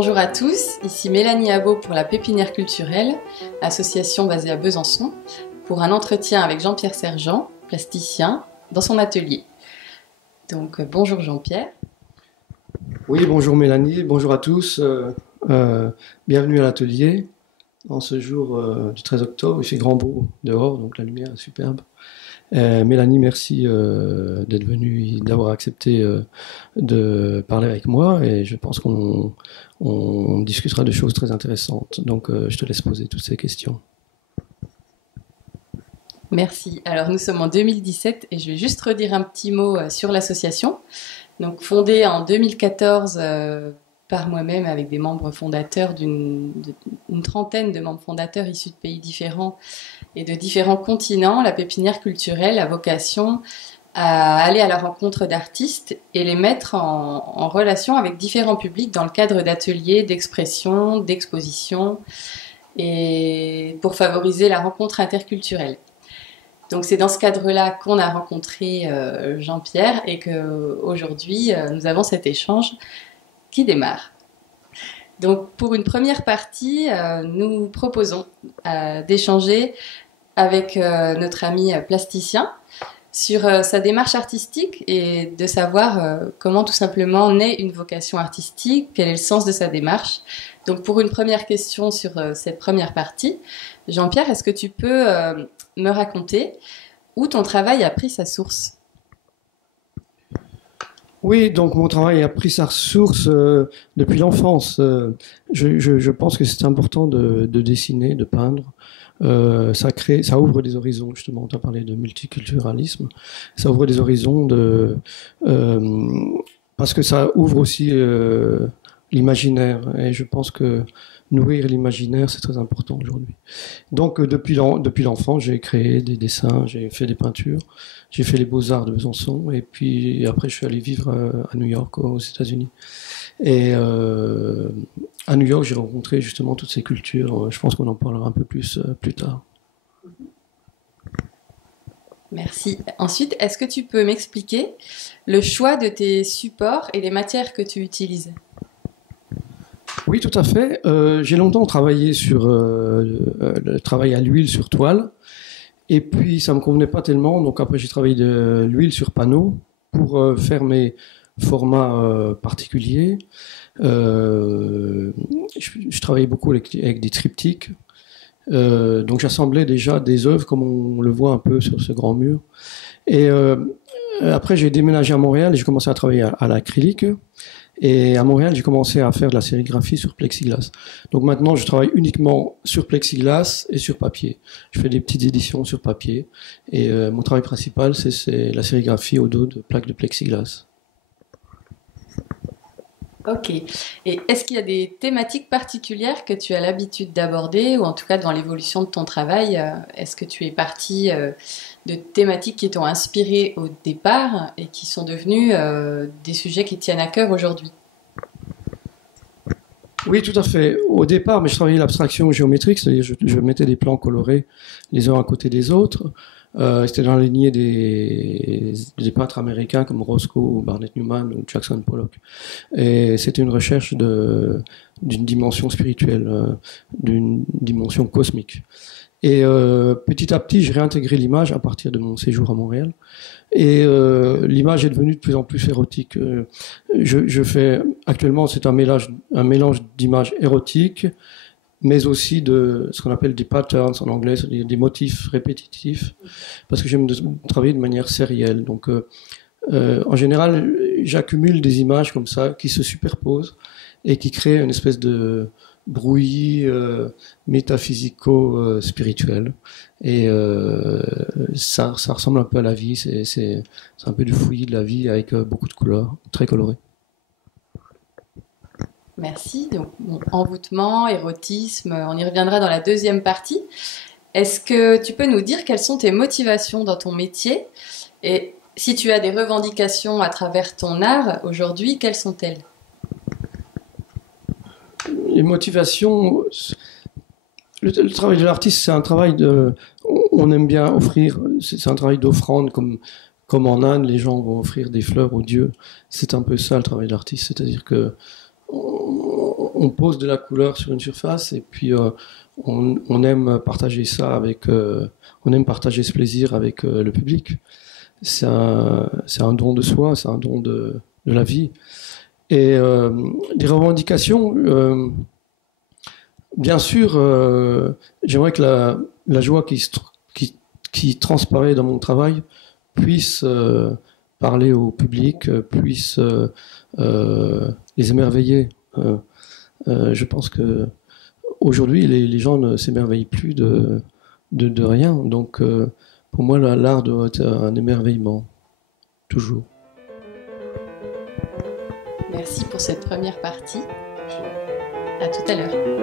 Bonjour à tous, ici Mélanie Abo pour la Pépinière culturelle, association basée à Besançon, pour un entretien avec Jean-Pierre Sergent, plasticien, dans son atelier. Donc bonjour Jean-Pierre. Oui, bonjour Mélanie, bonjour à tous. Bienvenue à l'atelier en ce jour du 13 octobre. Il fait grand beau dehors, donc la lumière est superbe. Mélanie, merci d'être venue, d'avoir accepté de parler avec moi, et je pense qu'on discutera de choses très intéressantes. Donc je te laisse poser toutes ces questions. Merci. Alors nous sommes en 2017 et je vais juste redire un petit mot sur l'association. Donc fondée en 2014 par moi-même avec des membres fondateurs, une trentaine de membres fondateurs issus de pays différents et de différents continents, la Pépinière culturelle a vocation à aller à la rencontre d'artistes et les mettre en relation avec différents publics dans le cadre d'ateliers, d'expression, d'expositions, et pour favoriser la rencontre interculturelle. Donc c'est dans ce cadre-là qu'on a rencontré Jean-Pierre et qu'aujourd'hui nous avons cet échange qui démarre. Donc pour une première partie, nous proposons d'échanger avec notre ami plasticien sur sa démarche artistique et de savoir comment tout simplement naît une vocation artistique, quel est le sens de sa démarche. Donc pour une première question sur cette première partie, Jean-Pierre, est-ce que tu peux me raconter où ton travail a pris sa source? Oui, donc mon travail a pris sa source depuis l'enfance. Je pense que c'est important de dessiner, de peindre. Ça ouvre des horizons, justement. Tu as parlé de multiculturalisme. Ça ouvre des horizons parce que ça ouvre aussi l'imaginaire. Et je pense que nourrir l'imaginaire, c'est très important aujourd'hui. Donc, depuis l'enfance, j'ai créé des dessins, j'ai fait des peintures, j'ai fait les Beaux-Arts de Besançon, et puis après, je suis allé vivre à New York, aux États-Unis. Et à New York, j'ai rencontré justement toutes ces cultures. Je pense qu'on en parlera un peu plus tard. Merci. Ensuite, est-ce que tu peux m'expliquer le choix de tes supports et les matières que tu utilises? Oui, tout à fait. J'ai longtemps travaillé sur le travail à l'huile sur toile, et puis ça me convenait pas tellement. Donc après, j'ai travaillé de l'huile sur panneau pour faire mes formats particuliers. Je travaillais beaucoup avec des triptyques. Donc j'assemblais déjà des œuvres comme on le voit un peu sur ce grand mur. Et après, j'ai déménagé à Montréal et j'ai commencé à travailler à l'acrylique. Et à Montréal, j'ai commencé à faire de la sérigraphie sur plexiglas. Donc maintenant, je travaille uniquement sur plexiglas et sur papier. Je fais des petites éditions sur papier. Et mon travail principal, c'est la sérigraphie au dos de plaques de plexiglas. Ok. Et est-ce qu'il y a des thématiques particulières que tu as l'habitude d'aborder, ou en tout cas dans l'évolution de ton travail, est-ce que tu es parti de thématiques qui t'ont inspiré au départ et qui sont devenues des sujets qui tiennent à cœur aujourd'hui? Oui, tout à fait. Au départ, mais je travaillais l'abstraction géométrique, c'est-à-dire je mettais des plans colorés les uns à côté des autres. C'était dans la lignée des peintres américains comme Roscoe, Barnett Newman ou Jackson Pollock. Et c'était une recherche d'une dimension spirituelle, d'une dimension cosmique. Et petit à petit, j'ai réintégré l'image à partir de mon séjour à Montréal. Et l'image est devenue de plus en plus érotique. Je fais actuellement, c'est un mélange d'images érotiques, mais aussi de ce qu'on appelle des patterns en anglais, c'est-à-dire des motifs répétitifs, parce que j'aime travailler de manière sérielle. Donc, en général, j'accumule des images comme ça qui se superposent et qui créent une espèce de brouillis métaphysico-spirituel. Et ça ressemble un peu à la vie, c'est un peu du fouillis de la vie avec beaucoup de couleurs, très colorées. Merci. Donc, bon, envoûtement, érotisme, on y reviendra dans la deuxième partie. Est-ce que tu peux nous dire quelles sont tes motivations dans ton métier? Et si tu as des revendications à travers ton art aujourd'hui, quelles sont-elles? Les motivations, le travail de l'artiste, c'est un travail on aime bien offrir, c'est un travail d'offrande, comme en Inde, les gens vont offrir des fleurs aux dieux. C'est un peu ça le travail de l'artiste, c'est-à-dire que on pose de la couleur sur une surface et puis on aime partager ça on aime partager ce plaisir avec le public. C'est un don de soi, c'est un don de la vie. Et des revendications, bien sûr, j'aimerais que la joie qui transparaît dans mon travail puisse parler au public, puisse les émerveiller. Je pense que aujourd'hui, les gens ne s'émerveillent plus de rien. Donc, pour moi, l'art doit être un émerveillement, toujours. Merci pour cette première partie. À tout à l'heure.